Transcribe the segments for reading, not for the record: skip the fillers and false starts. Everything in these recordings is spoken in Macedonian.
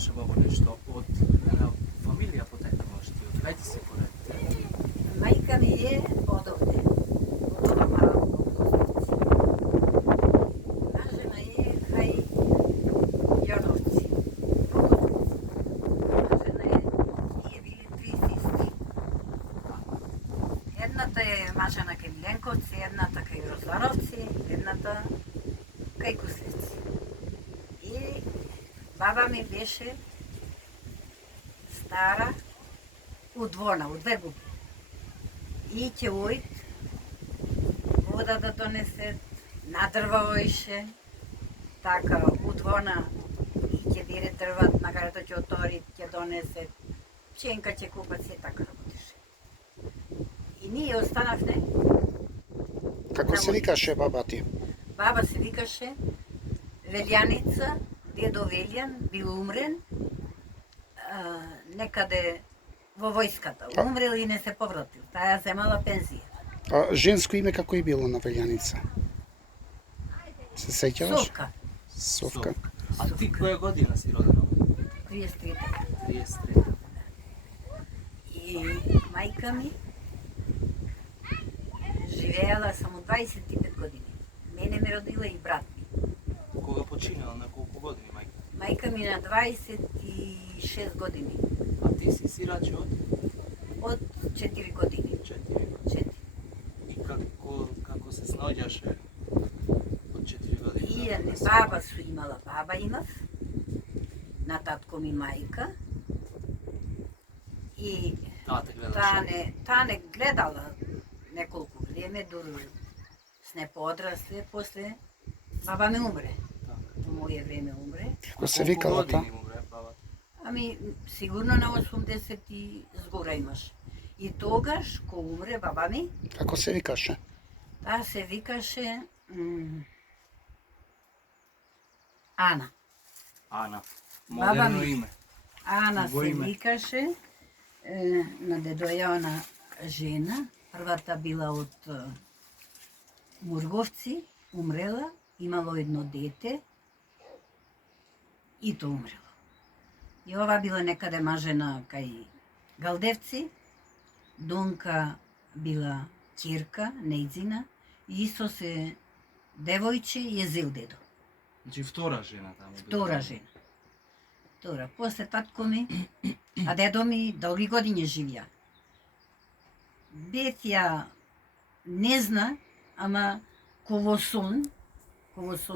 naša baba nešto od familija potekla što od kajti se porekli? Majka mi je od ovde, od ova malog Kosovci. Ta žena je kaj Jonovci, Rogozovci. Ta žena je, nije bili tri sestri. Едната е мажена кај Миленковци, едната кај Розлановци, едната кај Куслевци. И баба ми беше стара у двона, у две губи. И ќе ојд вода да донесе, на дрва оише, така у двона и ќе бире дрва, на гарето ќе отори, ќе донесе, пченка ќе купат, се така работеше. И ние останавме. Како се викаше баба ти? Баба се викаше Велјаница, дедо Велјан, бил умрен некаде во војската. Умрел и не се повратил. Таа земала пензија. А женско име како е било на Велјаница? Се сеќаваш? Совка, Совка. A ti koja godina si rodila? 33. 33. И мајка ми живеела само 25 години. Мене ме родила и брат ми. Koga počinjala, na koliko godini majka? Мајка ми на 26 години. A ti si sirač od Од 4 години. 4. 4. I kako se snađaše od 4 godine? И баба су имала, баба имав, на татко ми мајка. И Tata gledaš? таа не гледала неколку време, дури с не подрасле, после баба ми умре. Так. Во моје време умре. Како се викала та? Godini mu bre, baba? Ами, сигурно на 80 и згора имаш. И тогаш, ко умре баба ми, Како се викаше? таа се викаше Ана. Ana. Baba Moderno mi. ime. Ана Друго се име. викаше, на дедојана жена, првата била од Мурговци, умрела, имало едно дете и то умрело. И ова била некаде мажена кај Галдевци, Донка била ќерка, нејзина, и исто се девојче и Езил дедо. Znači vtora žena tamo. bila. Втора жена. Втора. После татко ми, а дедо ми долги години живеа. Бев ја не зна, ама ково сон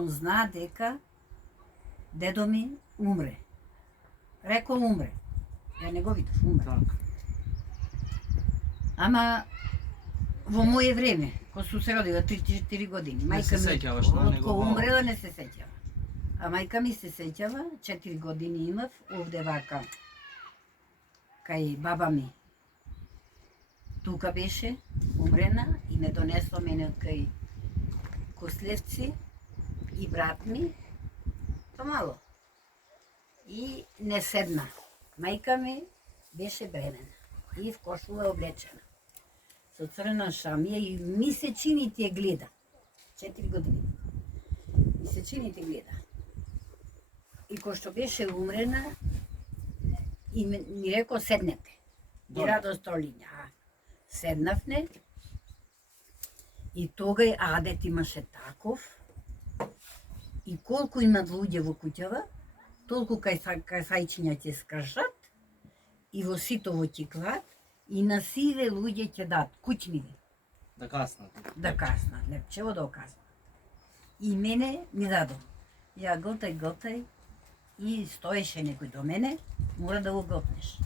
зна дека дедо ми умре. Рекол умре. Ја не го видов, умре. Tak. Ама во моје време, кога су се родила 3-4 години, Не се мајка ми сеќаваш на од него кога мало. умрела не се сеќава. А мајка ми се сеќава, 4 години имав, овде вака, кај баба ми. Тука беше, умрена и ме донесло мене од кај Кослевци и брат ми, помало. И не седна. Мајка ми беше бремена и в кошула облечена. Со црна шамија и ми се чини ти ја гледа. 4 години. Ми се чини ти гледа. И кој што беше умрена, и ми реко седнете. И Доле. радост столиња. Седнавне и тогај адет имаше таков. И колку имат луѓе во куќава, толку кајсајчиња ќе скршат и во ситово ќе клат и на сиве луѓе ќе дат куќниве Da kasno. да каснат, лепчево да оказва. И мене ми дадо. Ја глтај и стоеше некој до мене, мора да го глтнеш.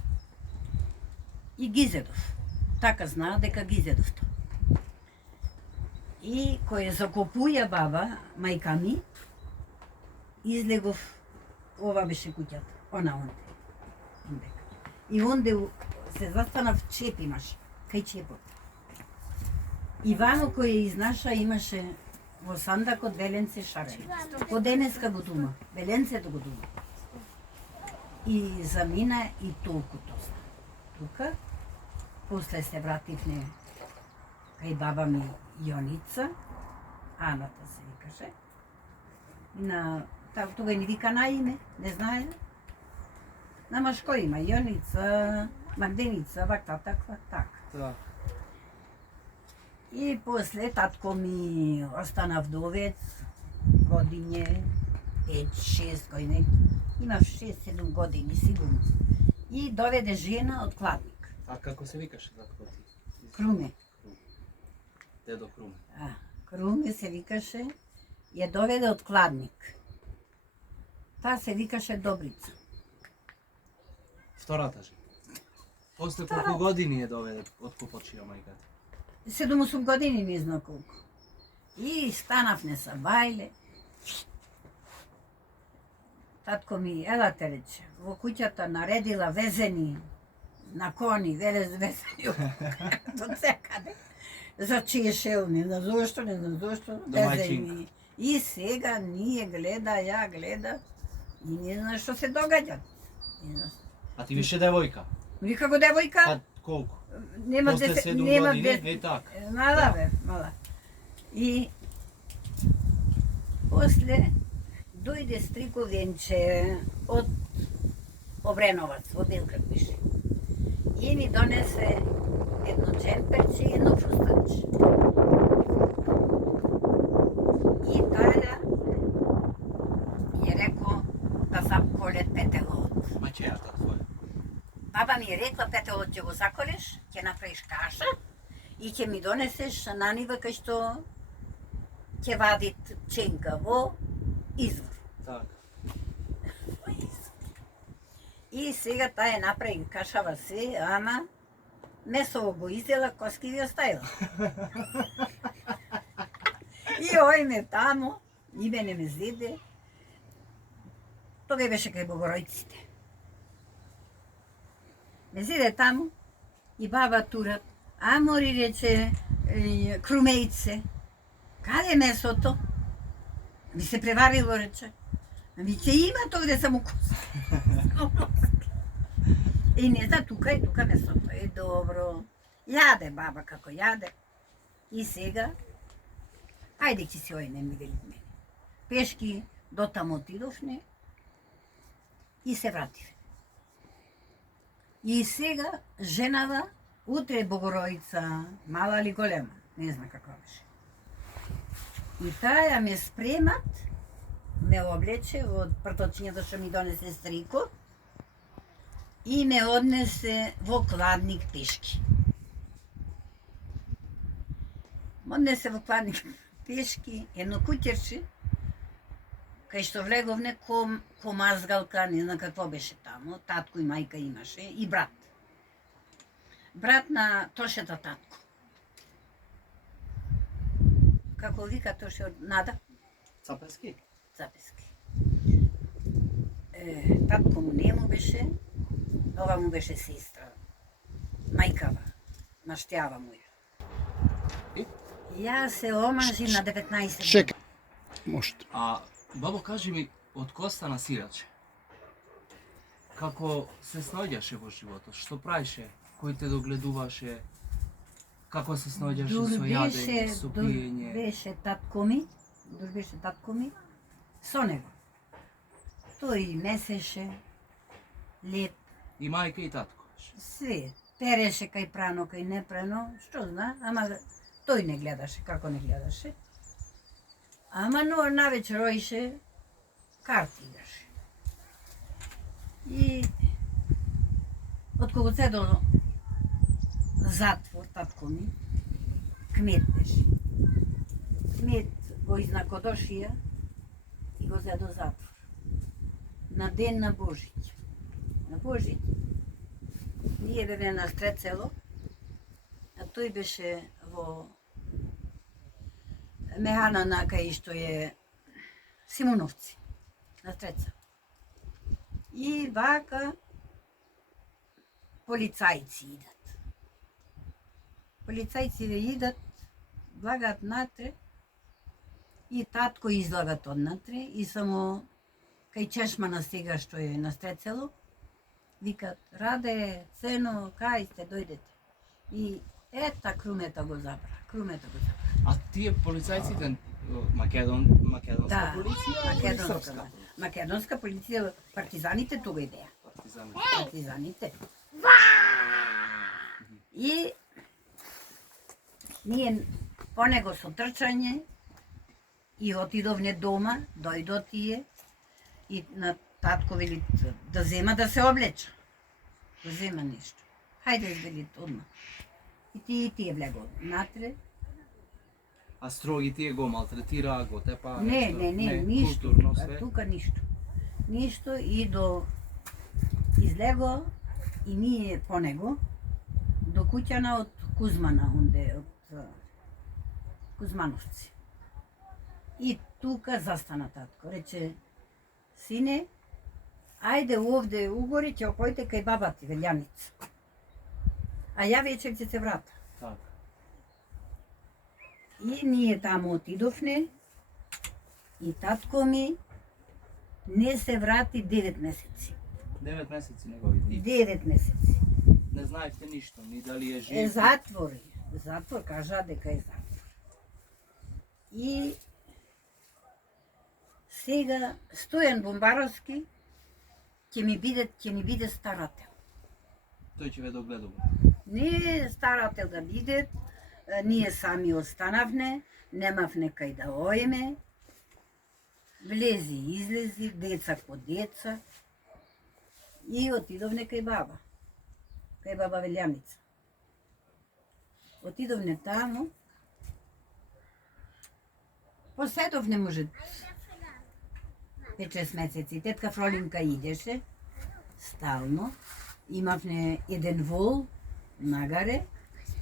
И ги зедов. Така знаа дека ги зедов тоа. И кој закопуја баба, мајка ми, излегов, ова беше куќата, она онде. И онде се застанав чеп имаш, кај чепот. Ивано кој ја изнаша имаше во сандакот веленце шарени. Ко денеска го дума, веленцето го дума. И замина и толкото зна. Тука, после се вративме кај баба ми Јоница, Аната се викаше. И на тога ни вика на име, не знае. Нама што има? Јоница, Магденица, вака, таква, така. Да. И после татко ми остана вдовец, годиње, 5-6 години, имав 6-7 години сигурно. И доведе жена од Кладник, А како се викаше татко ти? Круме. Дедо Круме. Круме се викаше, ја доведе од Кладник. Таа се викаше Добрица. Втората жена. После Втората. колку години ја доведе од почија мајката? 7-8 години, не знам колку. И станав не са бајле. Татко ми, елате рече, во куќата наредила везени на кони, везени до секаде. За чешел, не знам зошто, везени. И сега ние гледа, ја гледа и не знам што се догаѓа. А ти беше девојка? Никако девојка, А колку? нема После 7 години, и така. Мала бе, мала. И после дојде стрико венче од Обреновац, во Белград беше. И ми донесе едно джемперче и едно фустанче. И таја ја реко да заколет петелот. Маќејата твоја. Баба ми е рекла, петелот ќе го заколеш, ќе направиш каша и ќе ми донесеш на нива кај што ќе вади ченка во извор. Така. И сега таа направи кашава се, ама месово го изела, коски ги оставила. И ојме тамо, и мене ме зеде. Тога беше кај Богоројците. Ме зеде таму и баба турат. А мори рече Крумејце. Каде е месото? Ми се преварило, рече. Ами ќе има тоа где само коса. И не зна, тука месото е добро. Јаде баба како јаде. И сега, ајде ќе си ојне, ми вели мене. Пешки до таму отидовне и се вративе. И сега женава, утре Богоројца, мала ли голема, не знам каква беше. И таја ме спремат, ме облече од прточињето што ми донесе стрико и ме однесе во Кладник пешки. Однесе во Кладник пешки едно куќерче, кај што влеговне ко мазгалка, не знам какво беше тамо, татко и мајка имаше, и брат. Брат на Тошета татко. Како вика Тоше од Нада? Цапески? Записки. Татко му не му беше, ова му беше сестра. Мајкава, маштјава му ја. Ја се омажи на 19 години. Чекай. Можете. А, бабо, кажи ми, од кој стана сираче? Како се снаоѓаше во животот? Што правише? Кој те догледуваше? Како се снаоѓаше со јадење, со пиење? Беше татко ми, со него. Тој месеше, леп, И мајка и татко. све. Переше кај прано, кај не прано, што зна, ама тој не гледаше, како не гледаше. Ама но навечер оише, карти играше. И од кога се до затвор, татко ми, кмет беше. Кмет го изнакодошија и го зеде до затвор. На ден на Божиќ. На Божиќ ние беве на Стрецело, а тој беше во механа на кај што е Симоновци, на Стрецело. И вака полицајци идат. Полицајци идат, влагат натре и татко излагат однатре и само кај чешмана сега што е на Стрецело, викат, Раде, Цено, кај сте, дојдете. И ета Крумета го забра, А тие полицајците македонска Да, полиција или македонска. српска? Македонска полиција, партизаните тога и беа. партизаните. партизаните. И ние по него со трчање и отидовне дома, дојдо тие и на татко вели да зема да се облеча. Да зема нешто. Хајде вели одма. И тие влего натре. А строги тие го малтретираа, го тепаа? Не, ништо. Културно све? Тука ништо. Ништо и до излего и ние по него до куќана од Кузмана, онде од Кузмановци. И тука застана татко. Рече, сине, ајде овде угоре, ќе опојте кај баба ти, Велјаница. А ја вечер ќе се врата. Така. И ние таму отидовне и татко ми не се врати 9 месеци. 9 месеци не го види. 9 месеци. Не знаевте ништо, ни дали е жив. Е затвор. Затвор, кажа дека е затвор. И сега Стојан Бомбаровски ќе ни биде старател. Тој ќе ве догледува. Не старател да биде, ние сами останавне, немавне кај да оеме. Влези, излези, деца по деца. И отидовне кај баба Велјаница. Отидовне таму, поседовне може 5-6 месеци. Тетка Фролинка идеше стално. Имавне еден вол, магаре,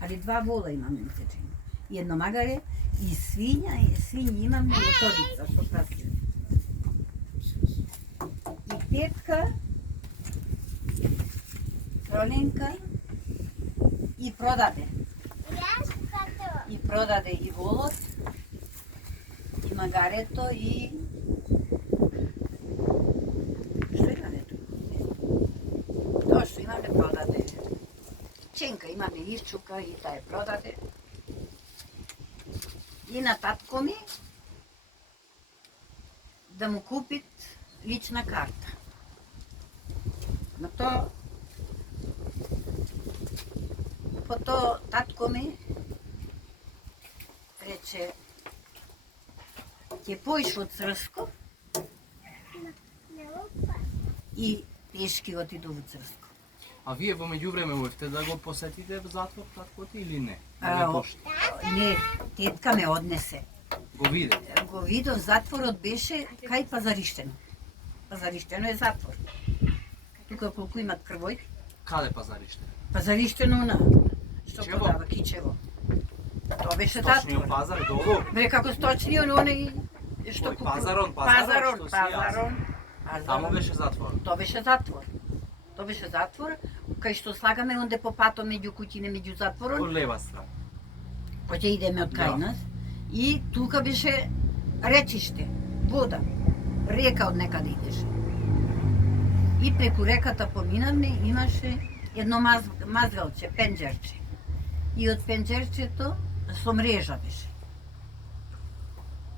али 2 вола имаме мисечени. И едно магаре и свиња имаме моторица со прасе. И тетка Фролинка и продаде. И продаде и волот, и магарето, и што имаме тука? Тоа што имаме продаде. Ченка имаме исчука и таа продаде. И на татко ми да му купит лична карта. Но тоа потоа татко ми рече ќе поиш од Црско и пешки отиду во Црско. А вие во меѓувреме можете да го посетите в затвор таткоти или не? Не, тетка ме однесе. Го видите? Го видов, затворот беше кај Пазариштено. Пазариштено е затвор. Тука колку имат крвој. Каде пазариште? Пазариштено на што Кичево? продава Кичево. Тоа беше Точниот затвор. пазар долу? Бре како сточниот, онеј што Ој, купува. пазарон, што си јас. Пазарон. Таму беше затвор. Тоа беше затвор. Тоа беше затвор, кај што слагаме онде по патот меѓу куќине, меѓу Од затворот, лева страна. кој идеме од кај Да. нас. И тука беше речиште, вода, река од некаде идеше. И преку реката поминавме, имаше едно мазгалче, пенџерче. И од пенџерчето со мрежа беше.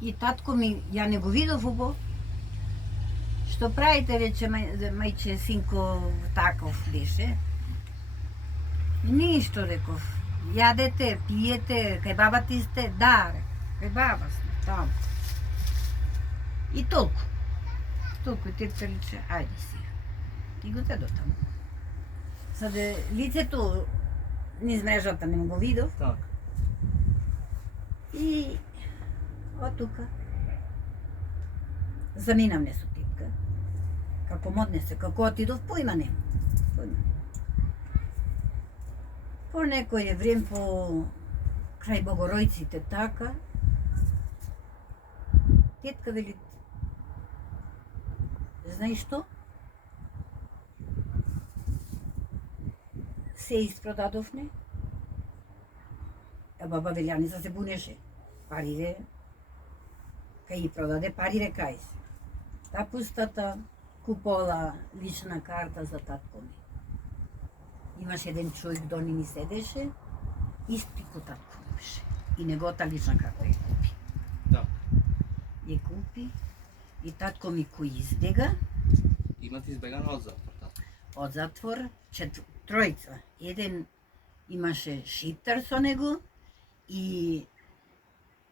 И татко ми, ја не го видов убо, што правите, рече мајче, синко, таков беше. Ништо, реков. Јадете, пиете, кај баба ти сте? Да, кај баба сме, таму. И толку. Толку, тетка рече, ајде сега. И го те до таму. Саде, лицето низ мрежата не го видов. Така. И од тука заминавме со тетка. Како моднесе, како отидов, поима нема. По некој време, по крај Богоројците, така, тетка вели, знаеш што? Се испродадовне, а баба Велјаница се бунеше. Парире, кај ги продаде, парире кај се. Та пустата купола лична карта за татко ми. Имаше еден човек до ни седеше, исти ко татко ми беше. И неговата лична карта ја купи. Да. Ја купи и татко ми кој избега, Имате избегано од затвор, татко. од затвор, тројца. Еден имаше шиптар со него и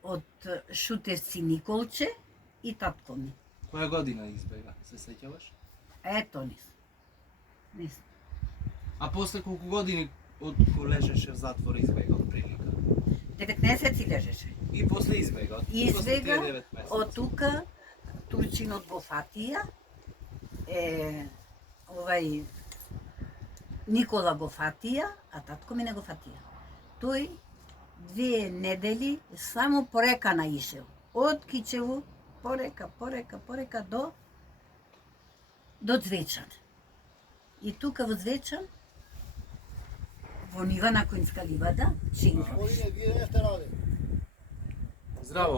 од Шутевци Николче и татко ми. Која година избега, се сеќаваш? Ето не знам. А после колку години од кога лежеше в затвор избега од прилика? 19 лежеше. И после избега? После тие 9 месеци? Од тука турчинот го фатија, Никола го фатија, а татко ми не го фатија. Тој 2 недели само порека наишел. Од Кичево порека до Звечан. И тука во Звечан, во нива на Коњска ливада, чинка. Здраво!